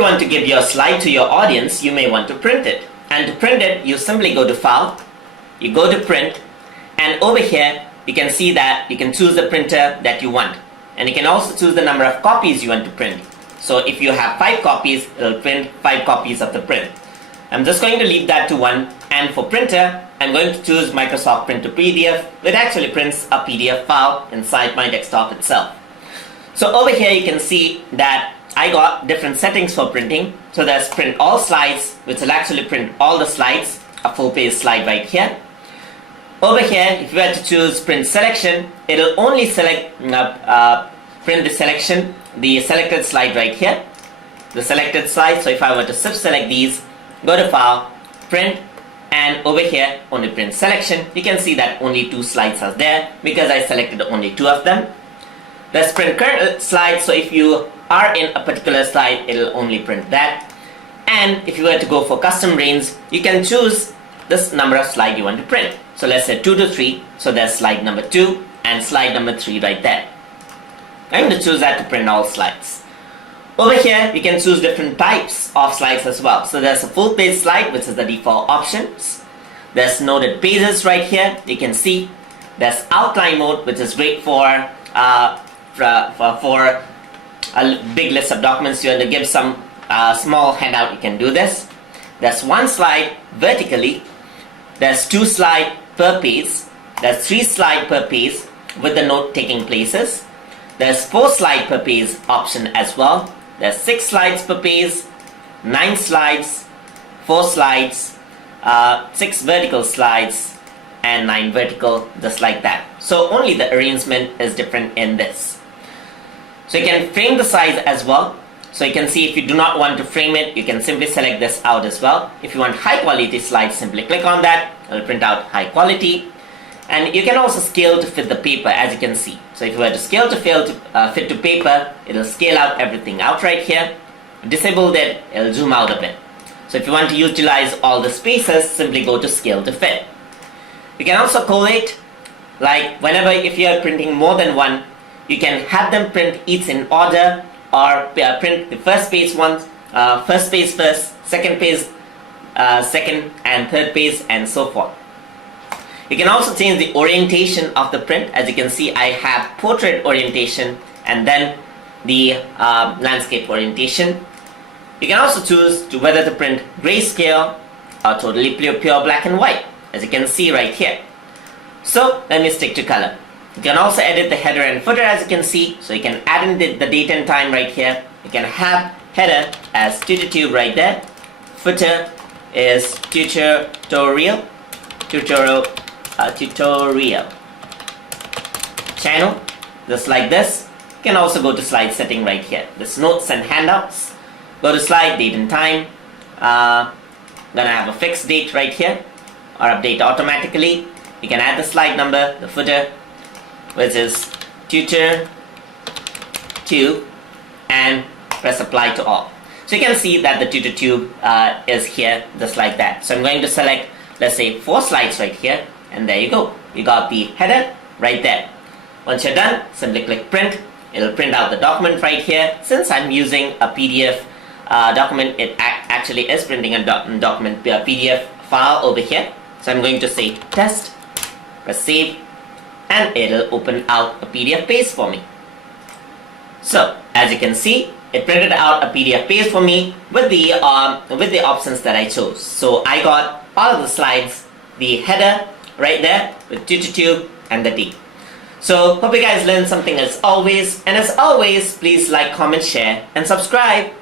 you want to give your slide to your audience, you may want to print it. And to print it, you simply go to File, you go to Print, and over here you can see that you can choose the printer that you want. And you can also choose the number of copies you want to print. So if you have 5 copies, it will print 5 copies of the print. I'm just going to leave that to 1, and for printer, I'm going to choose Microsoft Print to PDF, which actually prints a PDF file inside my desktop itself. So over here you can see that I got different settings for printing. So there's Print All Slides, which will actually print all the slides, a full page slide right here. Over here, if you were to choose Print Selection, it will only select print the selection, the selected slide right here, the selected slide. So if I were to shift select these, go to File, Print, and over here only Print Selection, you can see that only 2 slides are there because I selected only 2 of them. There's Print Current Slide, so if you are in a particular slide, it will only print that. And if you were to go for custom range, you can choose this number of slide you want to print. So let's say 2 to 3, so there's slide number 2 and slide number 3 right there. I'm going to choose that to print all slides. Over here, you can choose different types of slides as well. So there's a full page slide, which is the default options. There's noted pages right here, you can see. There's outline mode, which is great for a big list of documents. You want to give some small handout, you can do this. There's 1 slide vertically. There's 2 slides per page. There's 3 slides per page with the note taking places. There's 4 slides per page option as well. There's 6 slides per page, 9 slides, 4 slides, 6 vertical slides, and 9 vertical, just like that. So only the arrangement is different in this. So you can frame the size as well. So you can see if you do not want to frame it, you can simply select this out as well. If you want high quality slides, simply click on that. It will print out high quality. And you can also scale to fit the paper, as you can see. So if you were to scale to fit to paper, it will scale out everything out right here. Disable it, it will zoom out a bit. So if you want to utilize all the spaces, simply go to scale to fit. You can also collate, like whenever if you are printing more than one, you can have them print each in order, or print the first page once, first page first, second page second, and third page, and so forth. You can also change the orientation of the print. As you can see, I have portrait orientation and then the landscape orientation. You can also choose to whether to print grayscale or totally pure black and white, as you can see right here. So let me stick to color. You can also edit the header and footer, as you can see. So you can add in the date and time right here. You can have header as tutorial right there. Footer is tutorial channel, just like this. You can also go to slide setting right here. This notes and handouts. Go to slide, date and time. Gonna have a fixed date right here, or update automatically. You can add the slide number, the footer, which is tutor 2, and press apply to all. So you can see that the tutor tube is here, just like that. So I'm going to select, let's say, 4 slides right here, and there you go. You got the header right there. Once you're done, simply click print. It'll print out the document right here. Since I'm using a PDF document, it actually is printing a document PDF file over here. So I'm going to say test, press save, and it'll open out a PDF page for me. So as you can see, it printed out a PDF page for me with the options that I chose. So I got all of the slides, the header right there with tutor and the date. So hope you guys learned something as always, and as always, please like, comment, share, and subscribe.